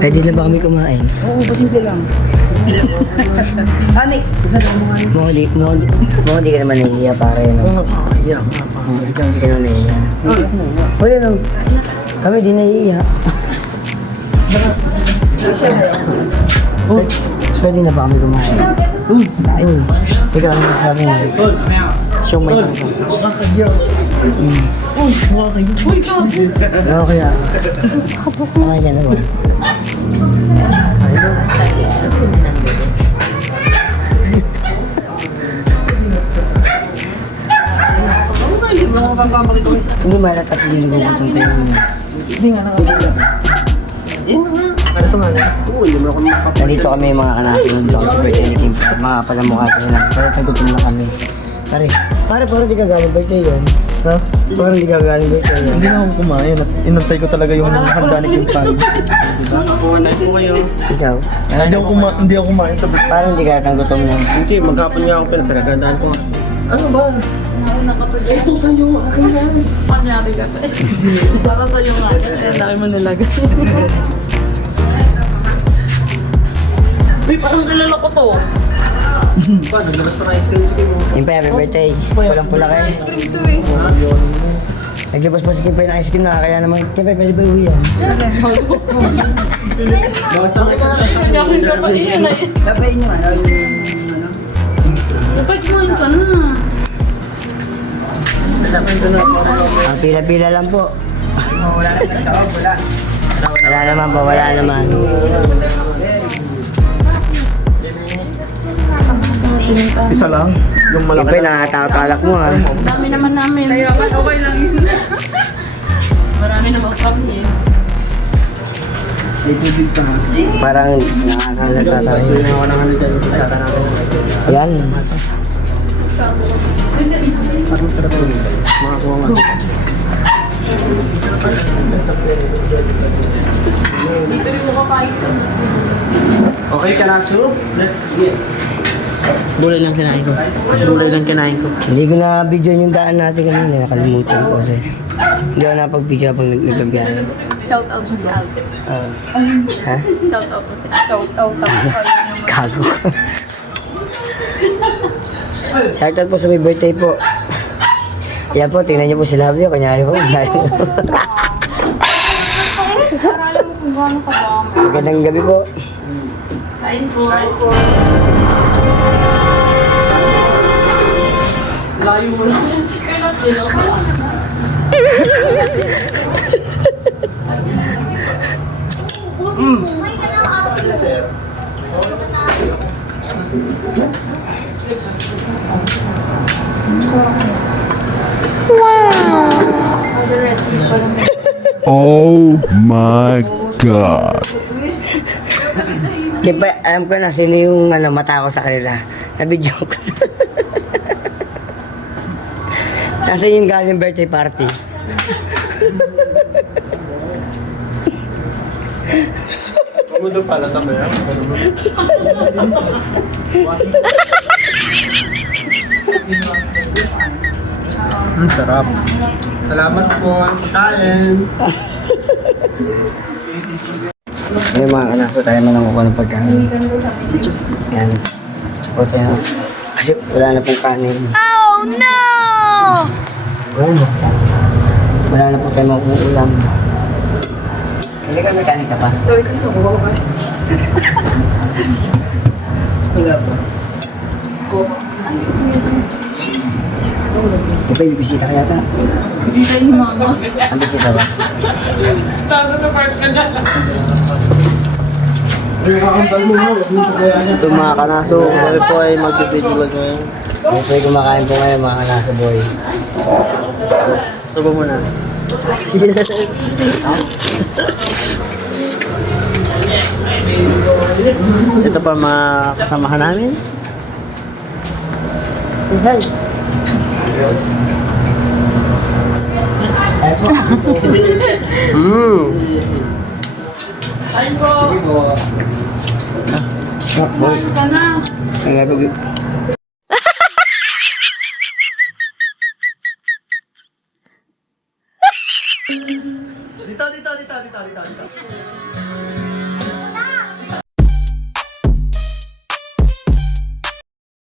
Pwede na ba kami kumain? Oo, pasimple lang. Anik! Mukhang di ka naman nahihiya pare, no? Iya, Ikaw hindi ka naman nahihiya. Wala no. Kami di nahihiya. Pwede na ba kami kumain? Ikaw ano sabi mo? Siyong may tangka. Ano kaya? Kumain ka na ba? Hindi malata sa niligugutom tayo niya. Hindi nga nakakita. Yun na nga. Ito nga na. Uy, yung mga kapatid. Nandito kami mga kanasunod lang sa birthday ni Kim. Mga palamukha ko na. Pero nagutom na kami. Parang di ka galing birthday yun. Ha? Parang di ka galing birthday yun. Hindi na ako kumain. Inantay ko talaga yung handa ni Kim Chang. Kuhanay po kayo. Ikaw? Hindi ako kumain sa birthday. Parang di ka natang gutom na. Hindi, maghapon niya ako pinagandaan ko. Ano ba? Nauna ka pa dyan. Ito sa'yo, akin yan. Panyari ka pa. Para sa'yo nga. Kaya dami mo nilagay. Uy, parang kilala ko to. Pa, naglabas pa ng ice cream sa kayo. Kim, happy birthday. Pulang-pula kayo. Ito eh. Naglabas pa si Kim ng ice cream na kaya naman. Kim, pwede ba uwi yan? Hindi ako yung kapaiyan na yun. Sabay nyo, ano yung ano? Dapat kumain ka na. Ang pila-pila lang po. Wala na ng tao, wala. Wala naman po, wala naman. Isa lang. Yung malaki. Siyempre, nakatawa-talak mo ha. Dami naman namin. Kaya okay lang yun. Marami naman kami eh. Parang nakakalata tayo. Yan. Dito rin mo kakain. Okay ka na, Su? Let's get. Gulay lang kinain ko. Hindi ko na video yung daan natin kanina. Nakalimutan ko kasi. Hindi ako napag-video habang nagbabiyahe. Shout out mo si Alce. Ha? Shout out mo si Alce. Shout out ako. Gago. Shoutout po sa may birthday po. Yan po, tingnan niyo po si Lovely. Kanyari po. Aralin mo kung gaano kadami. Magandang gabi po. Kain po. Layo mo na. Oh my God. Kaya pa, alam ko na sino yung mata ko sa kanila. Nabidyo ko. Nasaan yung galing birthday party? Mundo pala tayo. Sarap. Salamat po ang pagkain. Ngayon mga kanaso, tayo na lang kukuha ng pagkain. Yan. O tayo. Kasi wala na pong kanin. Oh no! Wala na po tayo makukulam. Hindi ka may kanin ka pa? Sorry ka nito, kuha ka. Wala pa. Di ba bibisita ka yata? Bisita ni Mama. Ang bisita ba? Tago na park ka na. Ito mga kanaso, kami po ay mag-video lang ngayon. Kaya po yung kumakain po ngayon mga kanaso boy. Subo mo na. Ito pa mga kasamahan namin. Kain po. Kain ka na. Ang gagawin. Dito.